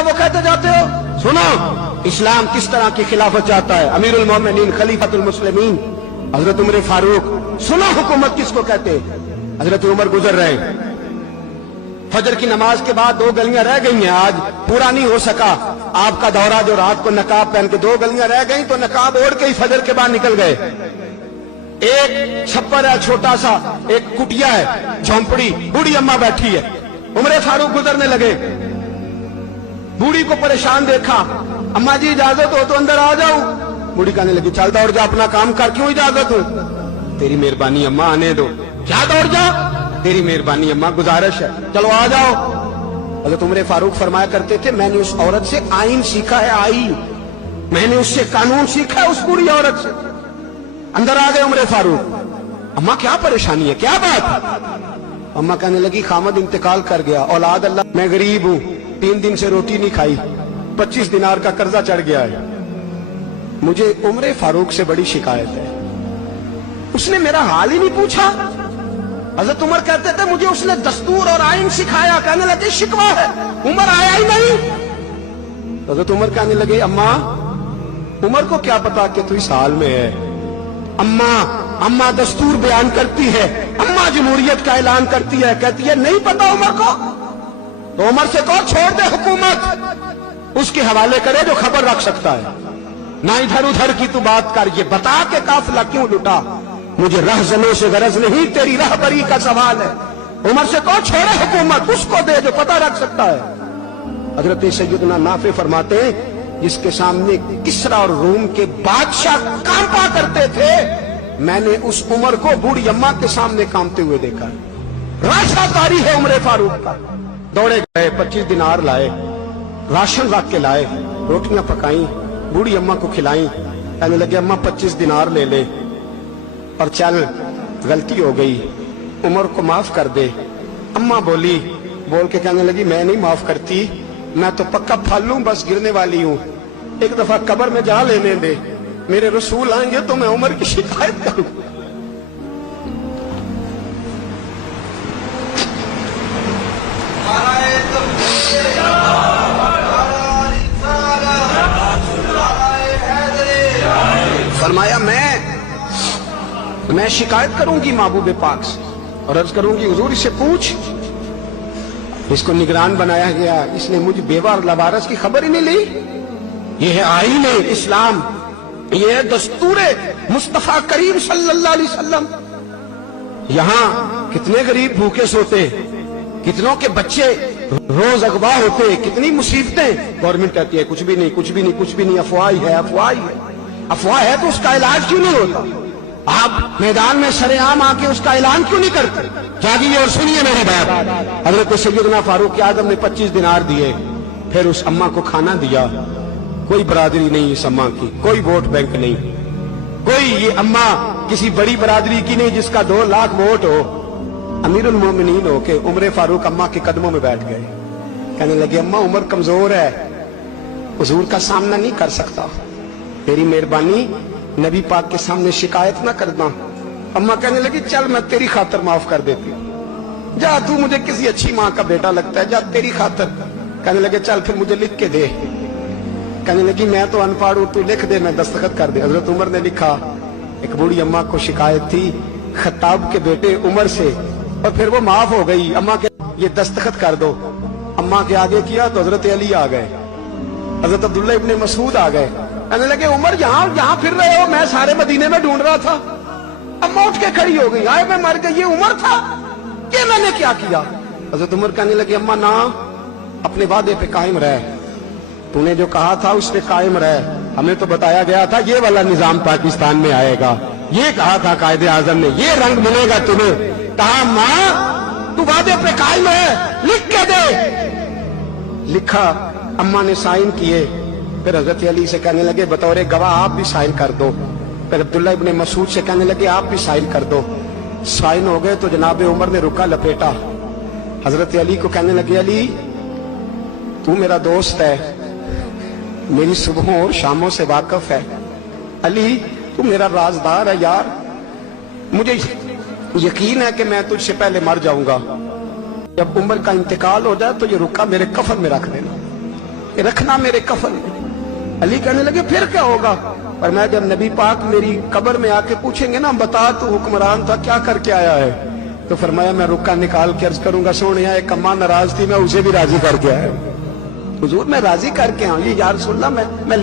वो कहते जाते हो। सुनो, इस्लाम किस तरह की खिलाफत चाहता है। अमीरुल मोमिनीन खलीफतुल मुस्लिमीन हजरत उमर फारूक। सुनो हुकूमत किसको कहते हैं। हजरत उमर गुजर रहे, फजर की नमाज के बाद 2 गलियां रह गई हैं, आज पूरा नहीं हो सका आपका दौरा, जो रात को नकाब पहन के 2 गलियां रह गई तो नकाब ओढ़ के ही फजर के बाद निकल गए। एक छप्पर है छोटा सा, एक कुटिया है, झोंपड़ी, बूढ़ी अम्मा बैठी है। उमर फारूक गुजरने लगे, बूढ़ी को परेशान देखा, अम्मा जी इजाजत हो तो अंदर आ जाऊं। बूढ़ी कहने लगी चल दौड़ जा, अपना काम कर, क्यों इजाजत हो। तेरी मेहरबानी अम्मा, आने दो। क्या दौड़ जा, तेरी मेहरबानी अम्मा, गुजारिश है, चलो आ जाओ। हज़रत उमर फारूक फरमाया करते थे, मैंने उस औरत से आइन सीखा है, आइन, मैंने उससे कानून सीखा है, उस बूढ़ी औरत से। अंदर आ गए उमर फारूक, अम्मा क्या परेशानी है, क्या बात। अम्मा कहने लगी खामद इंतकाल कर गया, औलाद अल्लाह, मैं गरीब हूं, 3 दिन से रोटी नहीं खाई, 25 दिनार का कर्जा चढ़ गया है, मुझे उमर फारूक से बड़ी शिकायत है। उसने मेरा हाल ही नहीं पूछा। हजरत उमर कहते थे मुझे उसने दस्तूर और आइन सिखाया। कहने लगे शिकवा है, उमर आया ही नहीं। हजरत उमर कहने लगे अम्मा, उमर को क्या पता कि तू इस हाल में है। अम्मा दस्तूर बयान करती है, अम्मा जमहूरियत का ऐलान करती है, कहती है नहीं पता उमर को, तो उमर से कहो छोड़ दे हुकूमत, उसके हवाले करे जो खबर रख सकता है, ना इधर उधर की तू बात कर। ये बता के काफिला क्यों लुटा, मुझे रहजनों से गरज नहीं, तेरी रहबरी का सवाल है। उमर से कहो छोड़े हुकूमत, उसको दे जो पता रख सकता है। हजरत सैयदना नाफे फरमाते हैं, जिसके सामने किसरा और रूम के बादशाह कांपा करते थे, मैंने उस उमर को बूढ़ी अम्मा के सामने कांपते हुए देखा। राशाकारी है उमर फारूक का। दौड़े गए, 25 दिनार लाए, राशन रख के लाए, रोटियां पकाई, बूढ़ी अम्मा को खिलाई। कहने लगे अम्मा 25 दिनार ले ले और चल, गलती हो गई, उमर को माफ कर दे। अम्मा बोली, बोल के कहने लगी मैं नहीं माफ करती, मैं तो पक्का फालू, बस गिरने वाली हूं, एक दफा कब्र में जा लेने दे, मेरे रसूल आएंगे तो मैं उमर की शिकायत करूं। फरमाया मैं शिकायत करूंगी महबूब पाक से और अर्ज करूंगी हुजूर इससे पूछ। इसको निगरान बनाया गया, इसने मुझे बेवा और लवारस की खबर ही नहीं ली। यह है आईन इस्लाम, यह है दस्तूर मुस्तफा करीम सल्लल्लाहु अलैहि वसल्लम। यहां कितने गरीब भूखे सोते, कितनों के बच्चे रोज अगवा होते, कितनी मुसीबतें। गवर्नमेंट कहती है कुछ भी नहीं, कुछ भी नहीं, कुछ भी नहीं, अफवाह ही है, अफवाह ही है। अफवाह है तो उसका इलाज क्यों नहीं होता। आप मैदान में सरेआम आके उसका ऐलान क्यों नहीं करते। जागिए और सुनिए मेरी बात। हजरत सैयदना फारूक आजम ने 25 दिनार दिए, फिर उस अम्मा को खाना दिया। कोई बरादरी नहीं इस अम्मा की, कोई वोट बैंक नहीं, कोई ये अम्मा किसी बड़ी बरादरी की नहीं जिसका 2 लाख वोट हो। अमीरुल मोमिनीन हो के उमर फारूक अम्मा के कदमों में बैठ गए। कहने लगे अम्मा उमर कमजोर है, हुजूर का सामना नहीं कर सकता, तेरी मेहरबानी नबी पाक के सामने शिकायत ना करना। अम्मा कहने लगी चल मैं तेरी खातर माफ कर देती हूँ, जा तू मुझे किसी अच्छी माँ का बेटा लगता है, जा तेरी खातर। कहने लगे चल फिर मुझे लिख के दे। कहने लगी मैं तो अनपढ़ हूं, तू लिख दे मैं दस्तखत कर दे। हजरत उमर ने लिखा। एक बूढ़ी अम्मा को शिकायत थी खत्ताब के बेटे उमर से, और फिर वो माफ हो गई। अम्मा के ये दस्तखत कर दो। अम्मा के आगे किया तो हजरत अली आ गए, हजरत अब्दुल्ला इब्ने मसूद आ गए। कहने लगे उमर यहाँ फिर रहे हो, मैं सारे मदीने में ढूंढ रहा था। अम्मा उठ के खड़ी हो गई, आए मैं मर गई, ये उमर था, ये मैंने क्या किया। हजरत उमर कहने लगे अम्मा ना, अपने वादे पे कायम रह, तूने जो कहा था उस पे कायम रह। हमें तो बताया गया था ये वाला निजाम पाकिस्तान में आएगा, ये कहा था कायदे आजम ने, ये रंग मिलेगा तुम्हें। कहा मां तू वादे पे कायम है, लिख के दे। लिखा, अम्मा ने साइन किए। फिर हजरत अली से कहने लगे बतौर गवाह आप भी साइन कर दो। फिर अब्दुल्ला इब्ने मसूद से कहने लगे आप भी साइन कर दो। साइन हो गए तो जनाब उमर ने रुका लपेटा। हजरत अली को कहने लगे अली तू मेरा दोस्त है, मेरी सुबहों और शामों से वाकिफ है, अली तू मेरा राजदार है यार, मुझे यकीन है कि मैं तुझसे पहले मर जाऊंगा, जब उमर का इंतकाल हो जाए तो ये रुका मेरे कफन में रख देना। کہ رکھنا میرے کفن میں. علی کہنے لگے پھر کیا ہوگا؟ پر میں جب نبی پاک میری قبر میں آ کے پوچھیں گے نا بتا تو حکمران تھا کیا کر کے آیا ہے، تو فرمایا میں رکا نکال کے عرض کروں گا سونے ایک اماں ناراض تھی میں اسے بھی راضی کر کے آیا. حضور میں راضی کر کے آؤں. یہ یا رسول اللہ میں